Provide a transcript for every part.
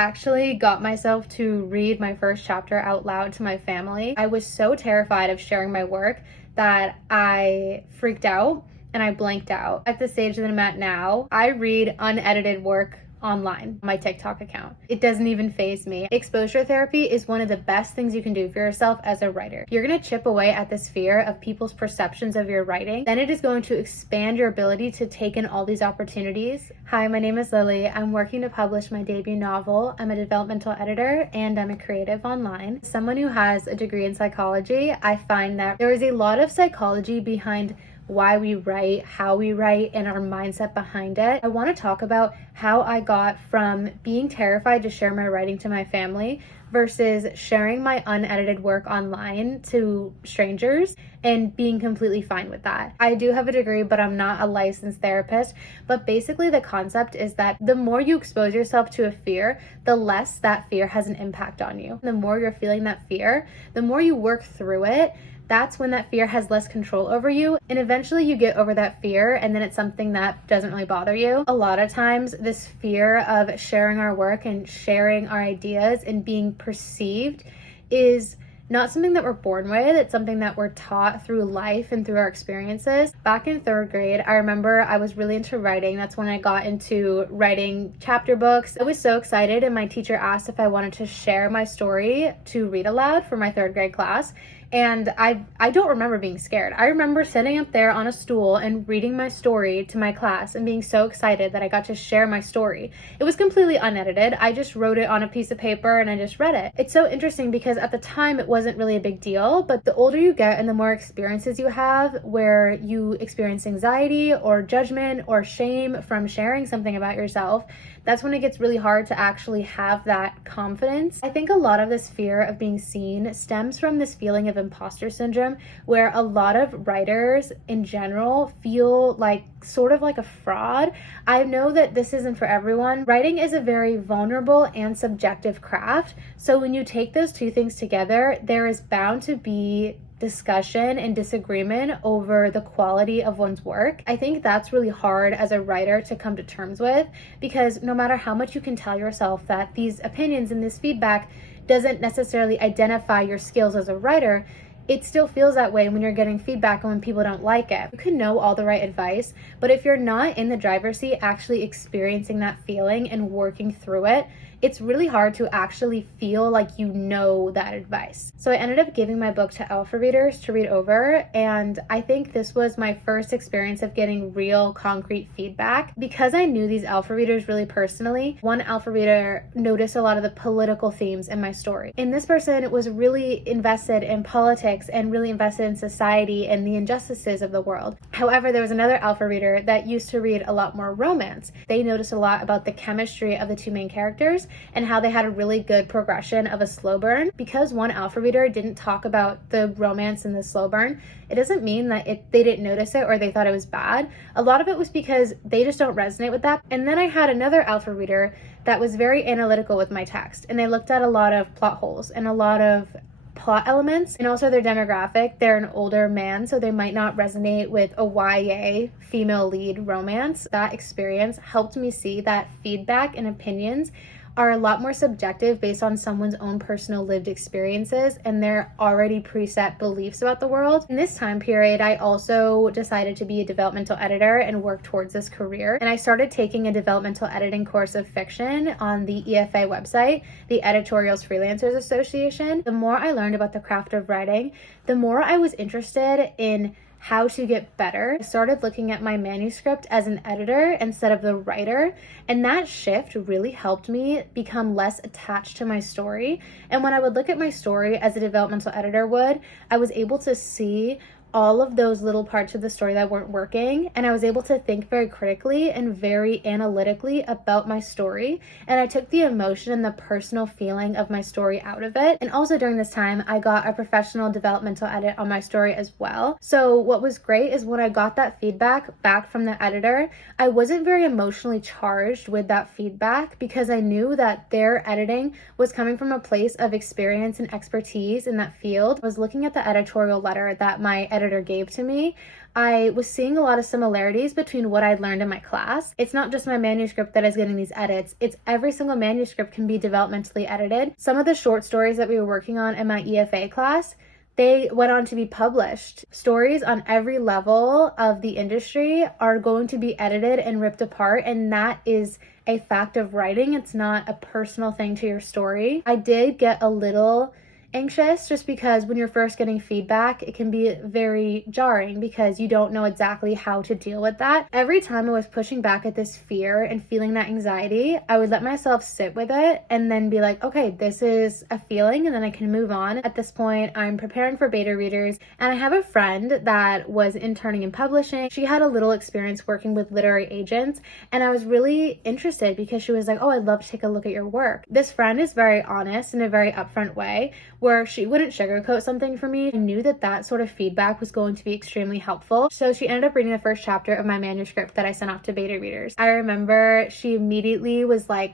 actually got myself to read my first chapter out loud to my family. I was so terrified of sharing my work that I freaked out and I blanked out. At the stage that I'm at now, I read unedited work online on my TikTok account. It doesn't even faze me. Exposure therapy is one of the best things you can do for yourself as a writer. You're gonna chip away at this fear of people's perceptions of your writing. Then it is going to expand your ability to take in all these opportunities. Hi, my name is Lily. I'm working to publish my debut novel. I'm a developmental editor and I'm a creative online. Someone who has a degree in psychology, I find that there is a lot of psychology behind why we write, how we write, and our mindset behind it. I want to talk about how I got from being terrified to share my writing to my family versus sharing my unedited work online to strangers and being completely fine with that. I do have a degree, but I'm not a licensed therapist. But basically the concept is that the more you expose yourself to a fear, the less that fear has an impact on you. The more you're feeling that fear, the more you work through it, that's when that fear has less control over you, and eventually you get over that fear and then it's something that doesn't really bother you. A lot of times this fear of sharing our work and sharing our ideas and being perceived is not something that we're born with. It's something that we're taught through life and through our experiences. Back in 3rd grade, I remember I was really into writing. That's when I got into writing chapter books. I was so excited, and my teacher asked if I wanted to share my story to read aloud for my 3rd grade class. And I don't remember being scared. I remember sitting up there on a stool and reading my story to my class and being so excited that I got to share my story. It was completely unedited. I just wrote it on a piece of paper and I just read it. It's so interesting because at the time it wasn't really a big deal, but the older you get and the more experiences you have where you experience anxiety or judgment or shame from sharing something about yourself, that's when it gets really hard to actually have that confidence. I think a lot of this fear of being seen stems from this feeling of imposter syndrome, where a lot of writers in general feel like sort of like a fraud. I know that this isn't for everyone. Writing is a very vulnerable and subjective craft. So when you take those two things together, there is bound to be discussion and disagreement over the quality of one's work. I think that's really hard as a writer to come to terms with, because no matter how much you can tell yourself that these opinions and this feedback doesn't necessarily identify your skills as a writer, it still feels that way when you're getting feedback and when people don't like it. You can know all the right advice, but if you're not in the driver's seat actually experiencing that feeling and working through it, it's really hard to actually feel like you know that advice. So I ended up giving my book to alpha readers to read over, and I think this was my first experience of getting real concrete feedback. Because I knew these alpha readers really personally, one alpha reader noticed a lot of the political themes in my story. And this person was really invested in politics and really invested in society and the injustices of the world. However, there was another alpha reader that used to read a lot more romance. They noticed a lot about the chemistry of the two main characters and how they had a really good progression of a slow burn. Because one alpha reader didn't talk about the romance in the slow burn, it doesn't mean that they didn't notice it or they thought it was bad. A lot of it was because they just don't resonate with that. And then I had another alpha reader that was very analytical with my text, and they looked at a lot of plot holes and a lot of plot elements, and also their demographic. They're an older man, so they might not resonate with a YA female lead romance. That experience helped me see that feedback and opinions are a lot more subjective based on someone's own personal lived experiences and their already preset beliefs about the world. In this time period, I also decided to be a developmental editor and work towards this career. And I started taking a developmental editing course of fiction on the EFA website, the Editorials Freelancers Association. The more I learned about the craft of writing, the more I was interested in how to get better. I started looking at my manuscript as an editor instead of the writer, and that shift really helped me become less attached to my story. And when I would look at my story as a developmental editor would, I was able to see all of those little parts of the story that weren't working, and I was able to think very critically and very analytically about my story, and I took the emotion and the personal feeling of my story out of it. And also during this time, I got a professional developmental edit on my story as well. So what was great is when I got that feedback back from the editor, I wasn't very emotionally charged with that feedback because I knew that their editing was coming from a place of experience and expertise in that field. I was looking at the editorial letter that my editor gave to me, I was seeing a lot of similarities between what I'd learned in my class. It's not just my manuscript that is getting these edits, it's every single manuscript can be developmentally edited. Some of the short stories that we were working on in my EFA class, they went on to be published. Stories on every level of the industry are going to be edited and ripped apart, and that is a fact of writing. It's not a personal thing to your story. I did get a little anxious just because when you're first getting feedback, it can be very jarring because you don't know exactly how to deal with that. Every time I was pushing back at this fear and feeling that anxiety, I would let myself sit with it and then be like, okay, this is a feeling, and then I can move on. At this point, I'm preparing for beta readers, and I have a friend that was interning in publishing. She had a little experience working with literary agents, and I was really interested because she was like, oh, I'd love to take a look at your work. This friend is very honest in a very upfront way, where she wouldn't sugarcoat something for me. I knew that that sort of feedback was going to be extremely helpful. So she ended up reading the first chapter of my manuscript that I sent off to beta readers. I remember she immediately was like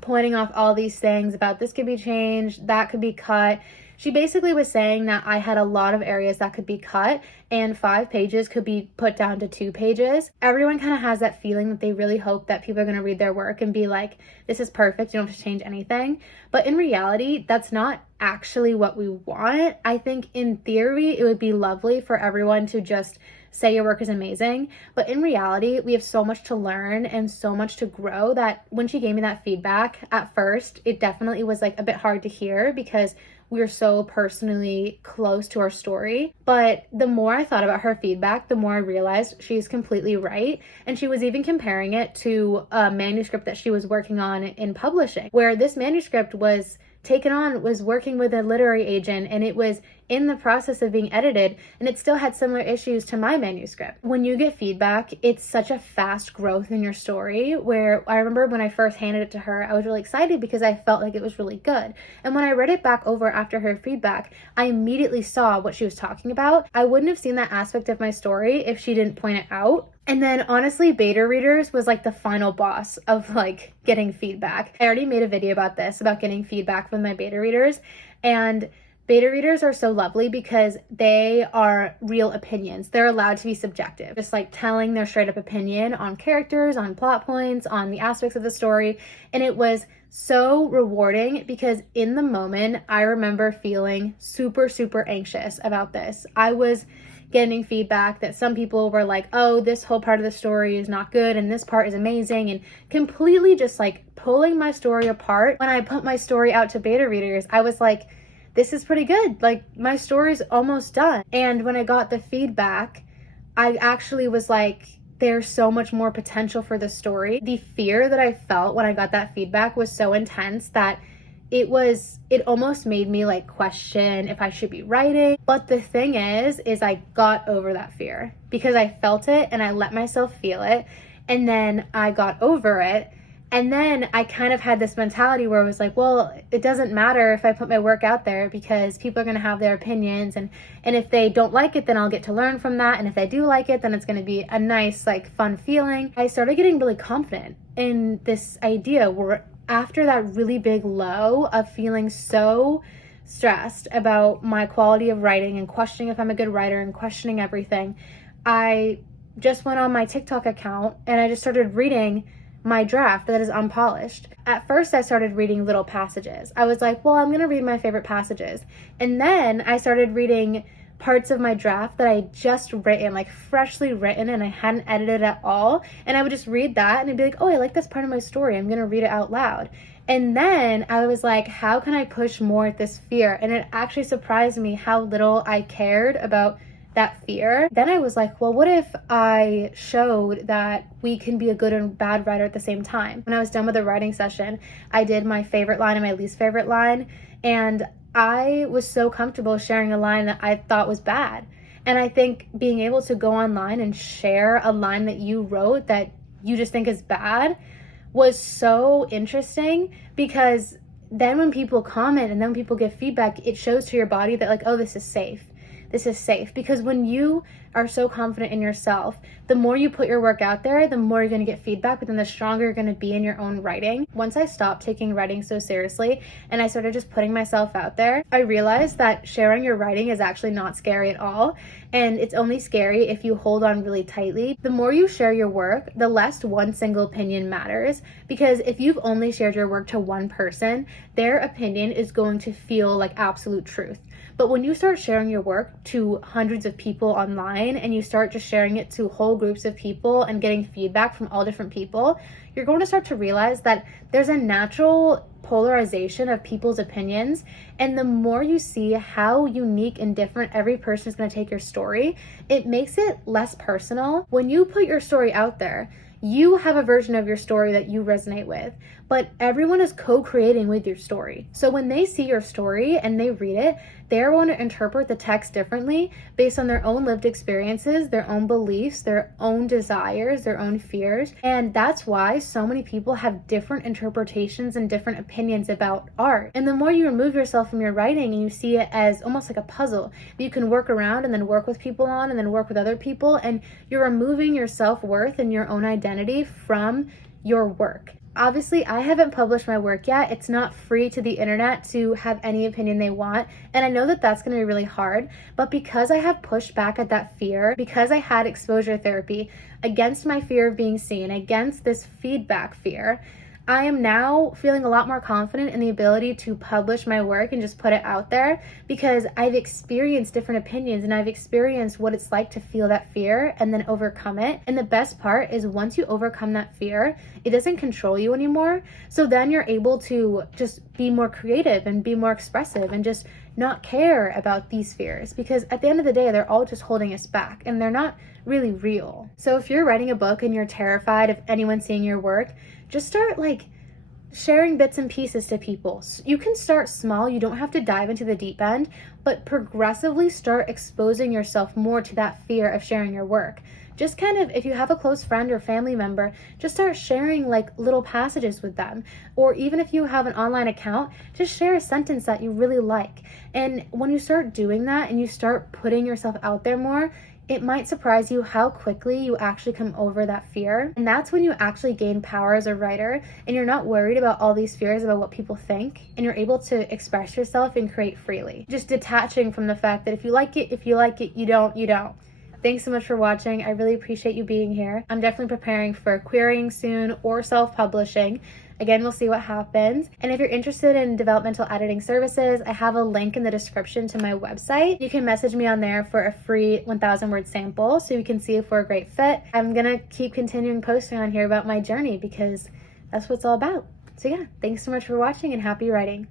pointing off all these things about this could be changed, that could be cut. She basically was saying that I had a lot of areas that could be cut and 5 pages could be put down to 2 pages. Everyone kind of has that feeling that they really hope that people are going to read their work and be like, this is perfect, you don't have to change anything. But in reality, that's not actually what we want. I think in theory, it would be lovely for everyone to just say your work is amazing, but in reality, we have so much to learn and so much to grow that when she gave me that feedback at first, it definitely was like a bit hard to hear because we are so personally close to our story. But the more I thought about her feedback, the more I realized she's completely right. And she was even comparing it to a manuscript that she was working on in publishing, where this manuscript was working with a literary agent, and it was in the process of being edited, and it still had similar issues to my manuscript. When you get feedback, it's such a fast growth in your story, where I remember when I first handed it to her, I was really excited because I felt like it was really good. And when I read it back over after her feedback, I immediately saw what she was talking about. I wouldn't have seen that aspect of my story if she didn't point it out. And then honestly, beta readers was like the final boss of like getting feedback. I already made a video about this, about getting feedback from my beta readers, and beta readers are so lovely because they are real opinions. They're allowed to be subjective, just like telling their straight up opinion on characters, on plot points, on the aspects of the story. And it was so rewarding because in the moment, I remember feeling super, super anxious about this. I was getting feedback that some people were like, oh, this whole part of the story is not good and this part is amazing, and completely just like pulling my story apart. When I put my story out to beta readers, I was like, this is pretty good. Like, my story's almost done. And when I got the feedback, I actually was like, there's so much more potential for the story. The fear that I felt when I got that feedback was so intense that it almost made me like question if I should be writing. But the thing is I got over that fear because I felt it and I let myself feel it. And then I got over it. And then I kind of had this mentality where I was like, well, it doesn't matter if I put my work out there because people are going to have their opinions. And if they don't like it, then I'll get to learn from that. And if they do like it, then it's going to be a nice, like, fun feeling. I started getting really confident in this idea where after that really big low of feeling so stressed about my quality of writing and questioning if I'm a good writer and questioning everything, I just went on my TikTok account and I just started reading my draft that is unpolished. At first, I started reading little passages. I was like, well, I'm gonna read my favorite passages. And then I started reading parts of my draft that I just written, like freshly written, and I hadn't edited at all. And I would just read that and I'd be like, oh, I like this part of my story. I'm gonna read it out loud. And then I was like, how can I push more at this fear? And it actually surprised me how little I cared about that fear. Then I was like, well, what if I showed that we can be a good and bad writer at the same time? When I was done with the writing session, I did my favorite line and my least favorite line, and I was so comfortable sharing a line that I thought was bad. And I think being able to go online and share a line that you wrote that you just think is bad was so interesting, because then when people comment and then when people give feedback, it shows to your body that like, oh, this is safe. This is safe. Because when you are so confident in yourself, the more you put your work out there, the more you're going to get feedback, but then the stronger you're going to be in your own writing. Once I stopped taking writing so seriously and I started just putting myself out there, I realized that sharing your writing is actually not scary at all. And it's only scary if you hold on really tightly. The more you share your work, the less one single opinion matters. Because if you've only shared your work to one person, their opinion is going to feel like absolute truth. But when you start sharing your work to hundreds of people online and you start just sharing it to whole groups of people and getting feedback from all different people, you're going to start to realize that there's a natural polarization of people's opinions. And the more you see how unique and different every person is going to take your story, it makes it less personal. When you put your story out there, you have a version of your story that you resonate with, but everyone is co-creating with your story. So when they see your story and they read it, they're going to interpret the text differently based on their own lived experiences, their own beliefs, their own desires, their own fears. And that's why so many people have different interpretations and different opinions about art. And the more you remove yourself from your writing and you see it as almost like a puzzle that you can work around and then work with people on and then work with other people, and you're removing your self-worth and your own identity from your work. Obviously, I haven't published my work yet. It's not free to the internet to have any opinion they want. And I know that that's going to be really hard. But because I have pushed back at that fear, because I had exposure therapy against my fear of being seen, against this feedback fear, I am now feeling a lot more confident in the ability to publish my work and just put it out there, because I've experienced different opinions and I've experienced what it's like to feel that fear and then overcome it. And the best part is once you overcome that fear, it doesn't control you anymore. So then you're able to just be more creative and be more expressive and just not care about these fears, because at the end of the day, they're all just holding us back and they're not really real. So if you're writing a book and you're terrified of anyone seeing your work, just start sharing bits and pieces to people. You can start small. You don't have to dive into the deep end, but progressively start exposing yourself more to that fear of sharing your work. Just kind of, if you have a close friend or family member, just start sharing little passages with them. Or even if you have an online account, just share a sentence that you really like. And when you start doing that and you start putting yourself out there more, it might surprise you how quickly you actually come over that fear. And that's when you actually gain power as a writer and you're not worried about all these fears about what people think, and you're able to express yourself and create freely. Just detaching from the fact that if you like it, you don't. Thanks so much for watching. I really appreciate you being here. I'm definitely preparing for querying soon or self-publishing. Again, we'll see what happens. And if you're interested in developmental editing services, I have a link in the description to my website. You can message me on there for a free 1,000 word sample so you can see if we're a great fit. I'm gonna keep continuing posting on here about my journey because that's what it's all about. So yeah, thanks so much for watching and happy writing.